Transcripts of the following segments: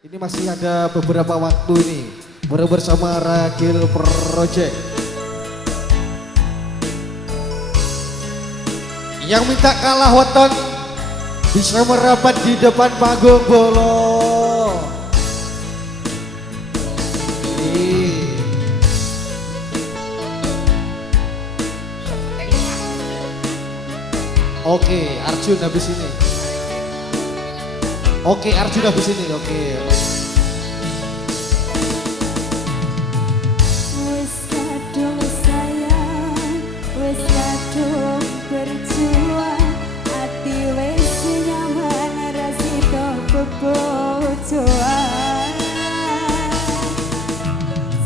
Ini masih ada beberapa waktu ini bersama Ragil Project. Yang minta kalah weton bisa merapat di depan panggung bolo. Oke, Arjun habis ini. Oke, Arjun habis ini. Oke. Wes kadung sayang, wes kadung berjuang, hati wes nyaman rasito bebojoan.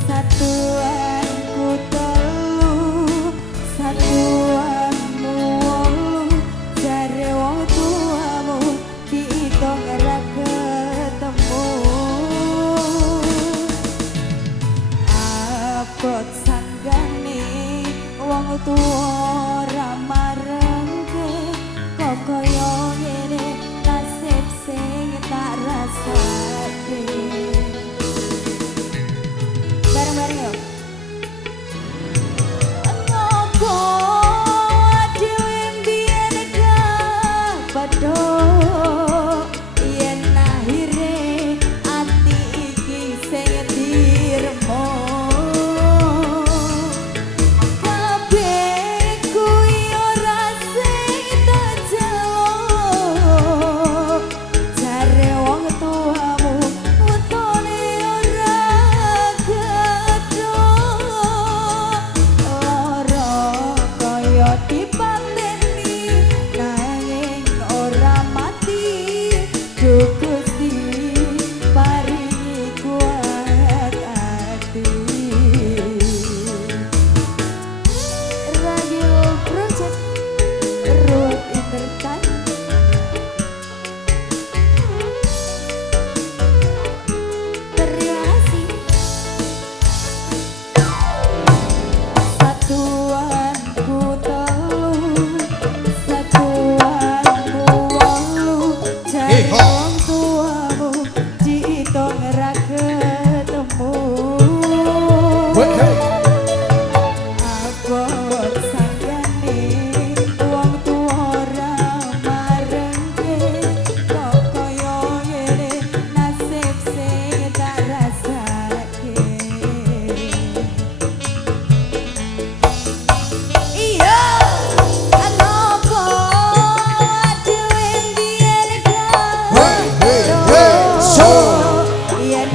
Satuan ku telu, satuan wolu, jare wong tuamu diitung ra ketemu. Abot sanggane wong tuwa ora marengke, kok kaya ngene nasib sing tak rasake. Bareng-bareng yuk. Ngopo dhewe mbiyen gak padha, yen akhire ati iki sing diremo. Kabeh kuwi ora sing tak jaluk, jare wong tuamu wetone ora gedhong. Lara kaya dipateni nanging ora mati, Duh Gusti paringi kuat ati. Ragil Project, Ruth Entertainment. Terima kasih. Satuan ku telu, satuan ku wolu, jare wong tuamu diitung ra ketemu. Abot sanggane wong tuwa ora marengke, kok kaya ngene nasib sing tak rasake. Iya, ngopo dhewe mbiyen gak padha, yen